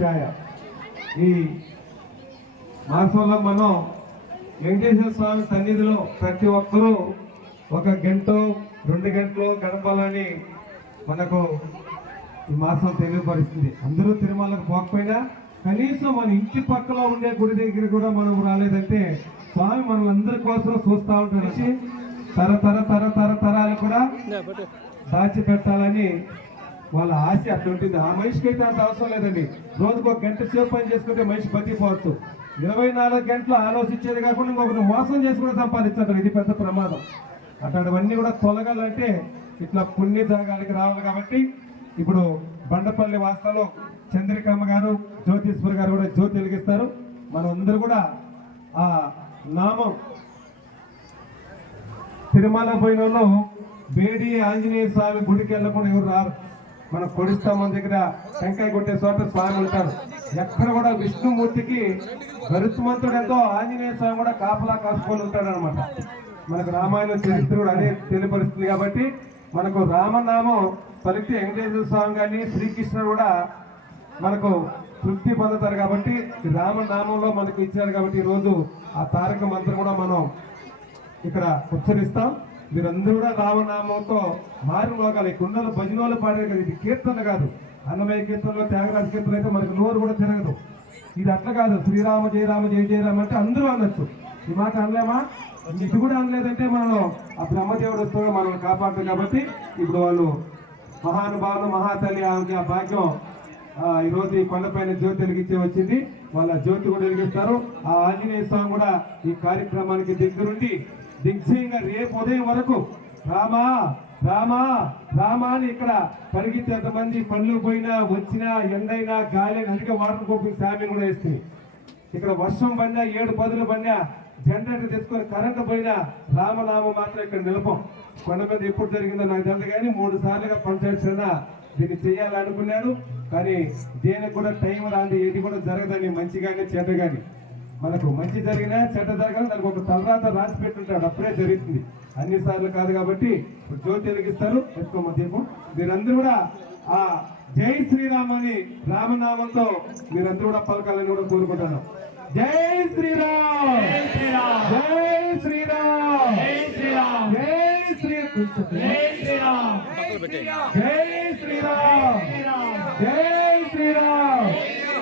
ఛాయ ఈ మాసంలో మనం వెంకటేశ్వర స్వామి సన్నిధిలో ప్రతి ఒక్కరూ ఒక గంట రెండు గంటలు గడపాలని మనకు ఈ మాసం తెలియపరుస్తుంది అందరూ తిరుమలకు పోకపోయినా కనీసం మన ఇంటి పక్కల ఉండే గుడి దగ్గర కూడా మనం రాలేదంటే స్వామి మనలందరి కోసం చూస్తూ ఉంటాడు. తర తర తర తర తరాలు కూడా దాచిపెట్టాలని వాళ్ళ ఆశ అట్లా ఉంటుంది. ఆ మనిషికి అయితే అంత అవసరం లేదండి. రోజుకు ఒక గంట సేపు పని చేసుకుంటే మనిషి బతికిపోవచ్చు. ఇరవై నాలుగు గంటలు ఆలోచించేది కాకుండా ఇంకొకరిని మోసం చేసుకుని కూడా సంపాదించారు ఇది పెద్ద ప్రమాదం. అట్లాంటివన్నీ కూడా తొలగాలంటే ఇట్లా పుణ్య జాగాలకి రావాలి కాబట్టి ఇప్పుడు బండపల్లి వాస్తలో చంద్రికమ్మ గారు జ్యోతిశ్వర్ గారు కూడా జ్యోతి వెలిగిస్తారు. మనం అందరూ కూడా ఆ నామం తిరుమల పోయిన వాళ్ళు బేడి ఆంజనేయ స్వామి గుడికి వెళ్ళకుండా ఎవరు రారు. మన కొడిస్తామని దగ్గర టెంకాయ కొట్టే చోట స్వామి ఉంటారు. ఎక్కడ కూడా విష్ణుమూర్తికి గరుత్మంతుడు ఎంతో ఆంజనేయ స్వామి కూడా కాపలా కాసుకొని ఉంటాడు అనమాట మనకు రామాయణ చరిత్ర కూడా అదే తెలియపరుస్తుంది కాబట్టి మనకు రామనామం పలికితే వెంకటేశ్వర స్వామి కానీ శ్రీకృష్ణుడు కూడా మనకు తృప్తి పొందుతారు కాబట్టి రామనామంలో మనకు ఇచ్చారు కాబట్టి ఈరోజు రోజు ఆ తారక మంత్రం కూడా మనం ఇక్కడ ఉచ్చరిస్తాం. మీరందరూ కూడా రామనామంతో మారు మోగాలి కుండలు భజనలు పాడే కదా ఇది కీర్తన కాదు. అన్నమయ్య కీర్తనలో త్యాగరాజ కీర్తన అయితే మనకు నోరు కూడా తిరగదు. ఇది అట్లా కాదు. శ్రీరామ జయరామ జయ జయరామ అంటే అందరూ అనొచ్చు. ఈ మాట అనలేమా? ఇది కూడా అనలేదంటే మనం ఆ బ్రహ్మదేవుడు వస్తుగా మనల్ని కాపాడుతుంది కాబట్టి ఇప్పుడు వాళ్ళు మహానుభావులు మహాతల్లి ఆమెకి ఆ భాగ్యం ఈరోజు ఈ ఈ కొండపైన జ్యోతి వెలిగించే వచ్చింది. వాళ్ళ జ్యోతి కూడా వెలిగిస్తారు. ఆ ఆంజనేయ స్వామి కూడా ఈ కార్యక్రమానికి దగ్గరుండి దిగ్జయంగా రేపు ఉదయం వరకు. రామా రామా రామా అని ఇక్కడ పరిగెత్తే ఎంతమంది పనులు పోయినా వచ్చినా ఎండైనా గాలి అందుకే వాటర్ పోపింగ్ శామీ కూడా వేస్తుంది ఇక్కడ వర్షం పడినా ఏడు పదులు పడినా జనరేటర్ తెచ్చుకొని కరెంటు పోయినా రామనామం మాత్రం ఇక్కడ నిలపం. కొండ మీద ఎప్పుడు జరిగిందో నాకు తెలియదు కానీ మూడు సార్లుగా పంచాయతీ దీన్ని చేయాలనుకున్నాను. కానీ దేనికి కూడా టైం రాంది ఏది కూడా జరగదని మంచి కానీ చెడ్డ కానీ మనకు మంచి జరిగినా చెడ్డ జరగాలి దానికి ఒక తలరాత రాసి పెట్టుంటాడు. అప్పుడే జరుగుతుంది. అన్ని సార్లు కాదు కాబట్టి జ్యోతి వెలిగిస్తారు ఎత్తుకోమ దీపం మీరందరూ కూడా ఆ జై శ్రీరామ్ అని రామనామంతో మీరందరూ కూడా పలకాలని కూడా కోరుకుంటాను. జై శ్రీరామ్! జై శ్రీరామ్! జై శ్రీ జై శ్రీరామ్! జై శ్రీరామ్!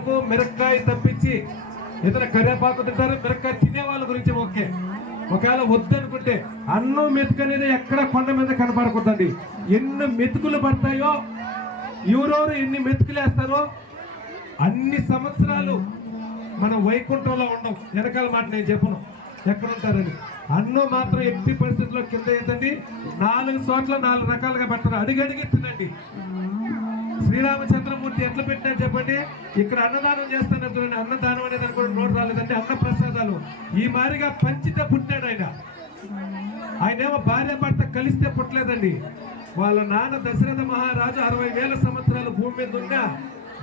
కరివేపాకు మిరక్కాయ తప్పించి ఇతర కరివేపాకు తింటారు. మిరక్కాయ తినే వాళ్ళ గురించి ఓకే. ఒకవేళ వద్దనుకుంటే అన్నం మెతుకు అనేది ఎక్కడ కొండ మీద కనపడకూడదండి. ఎన్ని మెతుకులు పడతాయో ఎవరెవరు ఎన్ని మెతుకులు వేస్తారో అన్ని సంవత్సరాలు మనం వైకుంఠంలో ఉండం. వెనకాల మాట నేను చెప్పను. ఎక్కడ ఉంటారని అన్నం మాత్రం ఎట్టి పరిస్థితుల్లో కింద ఏంటండి నాలుగు చోట్ల నాలుగు రకాలుగా పెట్టరు. అడిగడిగి తినండి. శ్రీరామచంద్రమూర్తి ఎట్లా పెట్టినా చెప్పండి? ఇక్కడ అన్నదానం చేస్తున్నారు చూడండి. అన్నదానం అనేది కూడా నోటు రాలేదంటే అన్న ప్రసాదాలు ఈ మారిగా పంచితే పుట్టాడు ఆయన. ఆయన ఏమో భార్య భర్త కలిస్తే పుట్టలేదండి. వాళ్ళ నాన్న దశరథ మహారాజు అరవై వేల సంవత్సరాలు భూమి మీద ఉన్నా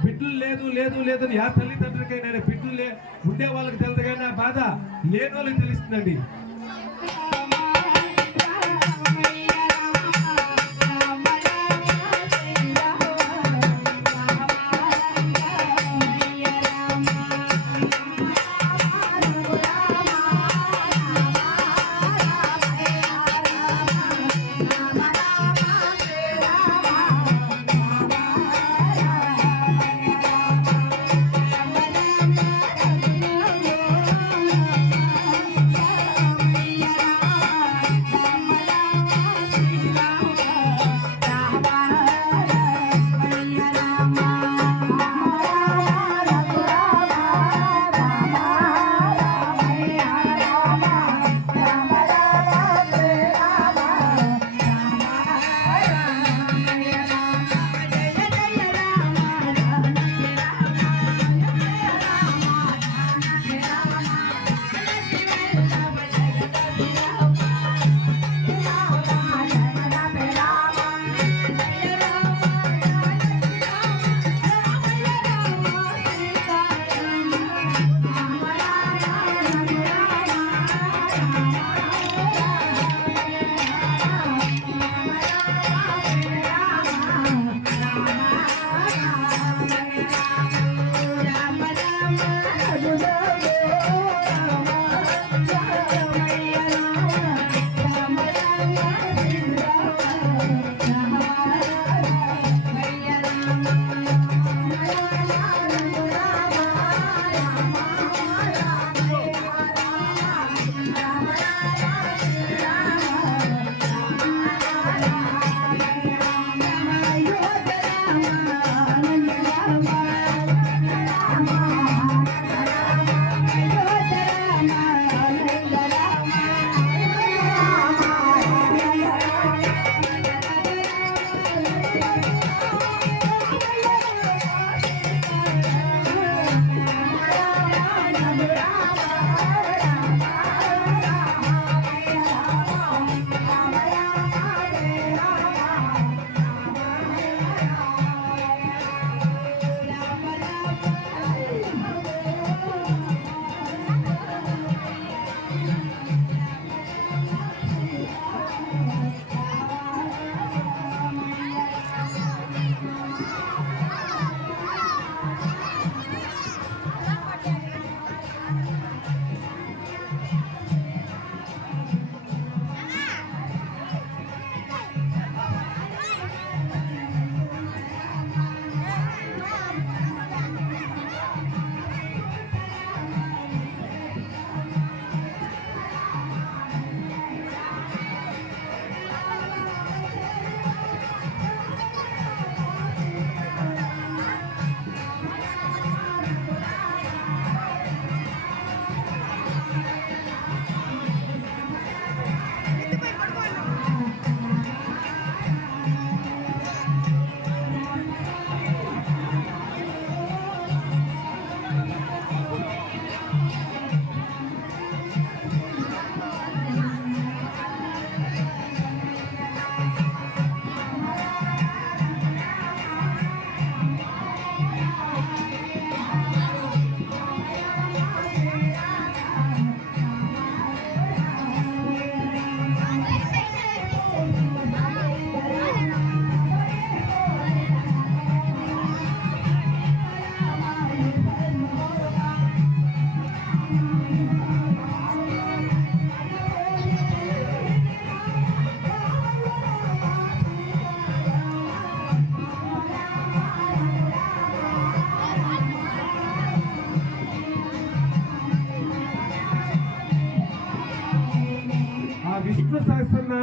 బిడ్డలు లేదు లేదు లేదని యా తల్లిదండ్రులకైనా బిడ్డలు లే ఉండే వాళ్ళకి తెలుసు కానీ ఆ బాధ లేని వాళ్ళకి తెలుస్తుందండి.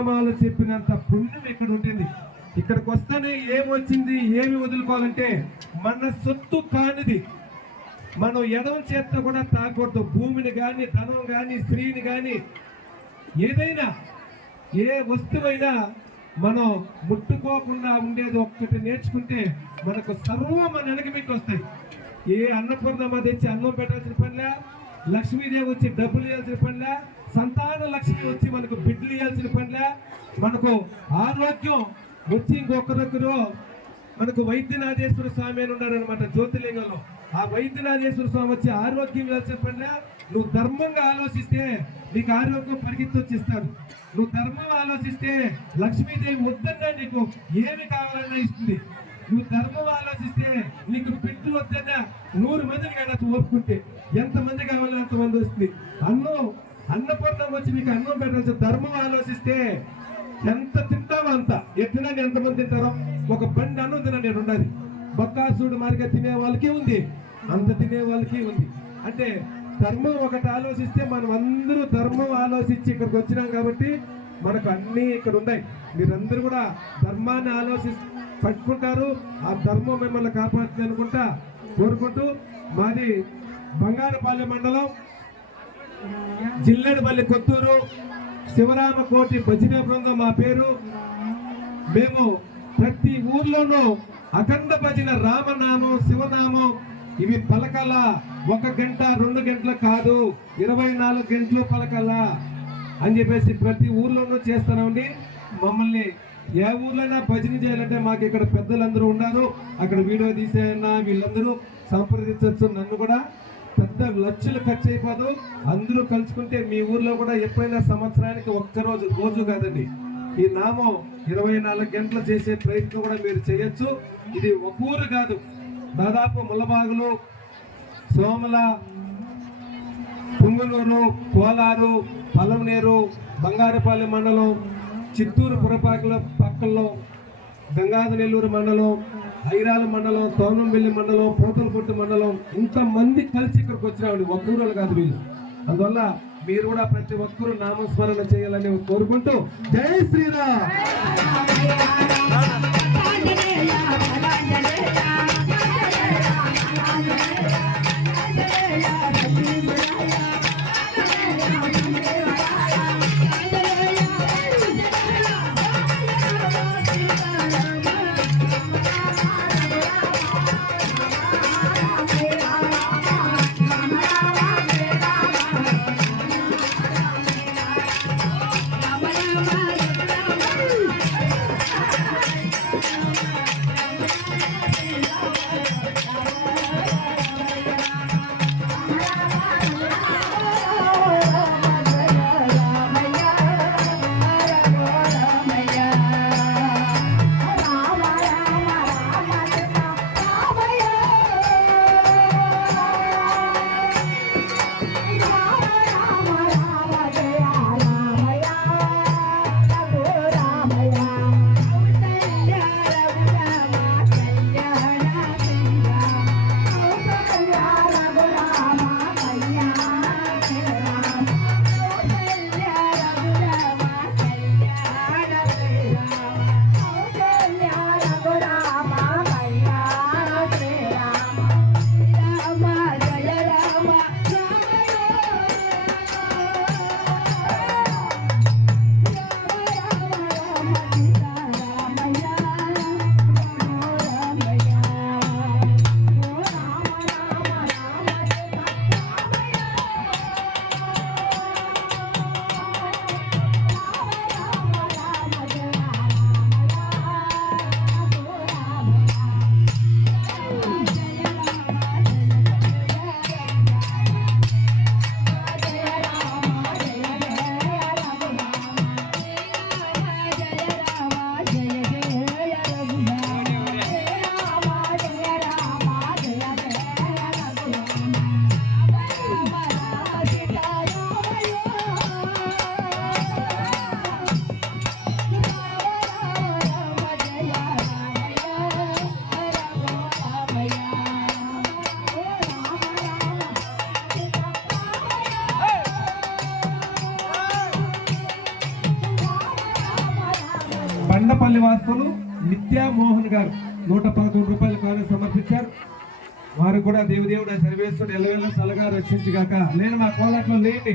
సహస్రనామాలు చెప్పినంత పుణ్యం ఇక్కడ ఉంటుంది. ఇక్కడికి వస్తేనే ఏమొచ్చింది ఏమి వదులుకోవాలంటే మన సొత్తు కానిది. మనం ఎడవ చేత కూడా తాకూడదు భూమిని కానీ ధనం కానీ స్త్రీని కానీ ఏదైనా ఏ వస్తువైనా మనం ముట్టుకోకుండా ఉండేది ఒక్కటి నేర్చుకుంటే మనకు సర్వం మన వెనకబెట్టి వస్తాయి. ఏ అన్నపూర్ణమ్మ తెచ్చి అన్నం పెట్టాల్సిన పనిలా లక్ష్మీదేవి వచ్చి డబ్బులు ఇవ్వాల్సిన పనిలా సంతాన లక్ష్మి వచ్చి మనకు బిడ్డలు ఇవ్వాల్సిన పనిలే. మనకు ఆరోగ్యం వచ్చి ఇంకొకరొకరు. మనకు వైద్యనాథేశ్వర స్వామి అని ఉన్నాడు అనమాట జ్యోతిలింగంలో ఆ వైద్యనాథేశ్వర స్వామి వచ్చి ఆరోగ్యం ఇవ్వాల్సిన పనిలే. నువ్వు ధర్మంగా ఆలోచిస్తే నీకు ఆరోగ్యం పరిగెత్తి నువ్వు ధర్మం ఆలోచిస్తే లక్ష్మీదేవి వద్దన్నా నీకు ఏమి కావాలన్నా ఇస్తుంది. నువ్వు ధర్మం ఆలోచిస్తే నీకు బిడ్డలు వద్దన్నా నూరు మందిని కదా ఓపుకుంటే ఎంతమంది కావాలో అంత మంది వస్తుంది. అన్నం అన్నపూర్ణం వచ్చి మీకు అన్నం పెట్టాల్సిన ధర్మం ఆలోచిస్తే ఎంత తింటామో అంత? ఎత్తినండి ఎంతమంది తింటారో? ఒక బండి అన్నం తినండి ఉండదు ఉండాలి బక్కాసుడు మారిగా తినే వాళ్ళకి ఉంది. అంత తినే వాళ్ళకి ఉంది. అంటే ధర్మం ఒకటి ఆలోచిస్తే మనం అందరూ ధర్మం ఆలోచించి ఇక్కడికి వచ్చినాం కాబట్టి మనకు అన్నీ ఇక్కడ ఉన్నాయి. మీరందరూ కూడా ధర్మాన్ని ఆలోచి పట్టుకుంటారు. ఆ ధర్మం మిమ్మల్ని కాపాడుతుంది అనుకుంటా కోరుకుంటూ మాది బంగారపాలెం మండలం. జిల్లెడపల్లి కొత్తూరు శివరామకోటి భజన బృందం మా పేరు. మేము ప్రతి ఊర్లోనూ అఖండ భజన రామనామం శివనామం. ఇవి పలకల ఒక గంట రెండు గంటలు కాదు ఇరవై నాలుగు గంటలు పలకల అని చెప్పేసి ప్రతి ఊర్లోనూ చేస్తానండి మమ్మల్ని ఏ ఊర్లైనా భజన చేయాలంటే మాకు ఇక్కడ పెద్దలందరూ ఉన్నారు. అక్కడ వీడియో తీసేయన్నా వీళ్ళందరూ సంప్రదించవచ్చు నన్ను కూడా. పెద్ద లక్షలు ఖర్చు అయిపోదు. అందరూ కలుసుకుంటే మీ ఊర్లో కూడా ఎప్పుడైనా సంవత్సరానికి ఒక్క రోజు రోజు కాదండి. ఈ నామం ఇరవై నాలుగు గంటలు చేసే ప్రయత్నం కూడా మీరు చేయొచ్చు. ఇది ఒక ఊరు కాదు. దాదాపు ములబాగులు సోమల పుంగునూరు కోలారు పలమనేరు బంగారపల్లి మండలం చిత్తూరు పురపాకల పక్కల్లో గంగాధ నెల్లూరు మండలం ఐరాల మండలం తోనంబెల్లి మండలం పోతలపొట్టు మండలం ఇంతమంది కలిసి ఇక్కడికి వచ్చినామండి. ఒక్కరు కాదు వీళ్ళు. అందువల్ల మీరు కూడా ప్రతి ఒక్కరూ నామస్మరణ చేయాలని కోరుకుంటూ జై శ్రీరామ్! నూట పదకొండు రూపాయలు కాను సమర్పించారు. వారు కూడా దేవదేవుడు సర్వేశ్వరుడు ఎలవేళ సలగా రక్షించగాక. నేను మా కోలాట్లో లేండి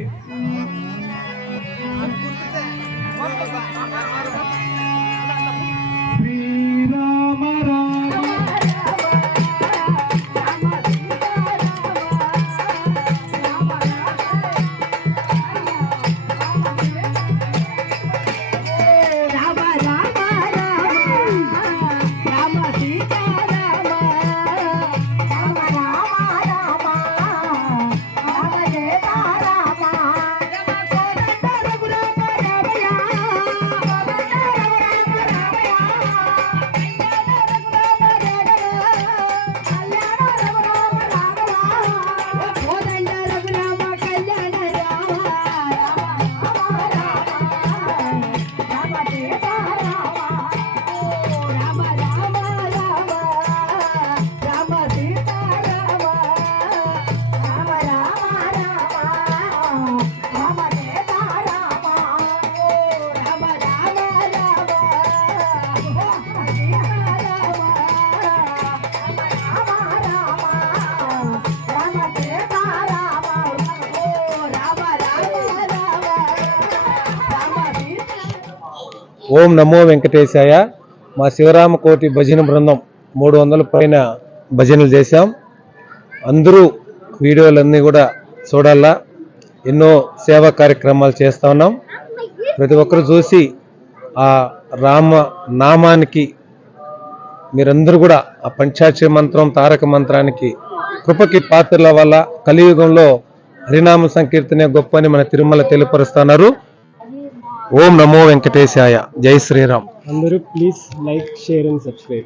ఓం నమో వెంకటేశాయ. మా శివరామ కోటి భజన బృందం మూడు వందల పైన భజనలు చేశాం. అందరూ వీడియోలన్నీ కూడా చూడాలా? ఎన్నో సేవా కార్యక్రమాలు చేస్తూ ఉన్నాం. ప్రతి ఒక్కరు చూసి ఆ రామ నామానికి మీరందరూ కూడా ఆ పంచాక్ష మంత్రం తారక మంత్రానికి కృపకి పాత్రల వల్ల కలియుగంలో హరినామ సంకీర్తనే గొప్ప అని మన తిరుమల తెలియపరుస్తున్నారు ఓం నమో వెంకటేశాయ. జై శ్రీరామ్. అందరూ please like share and subscribe.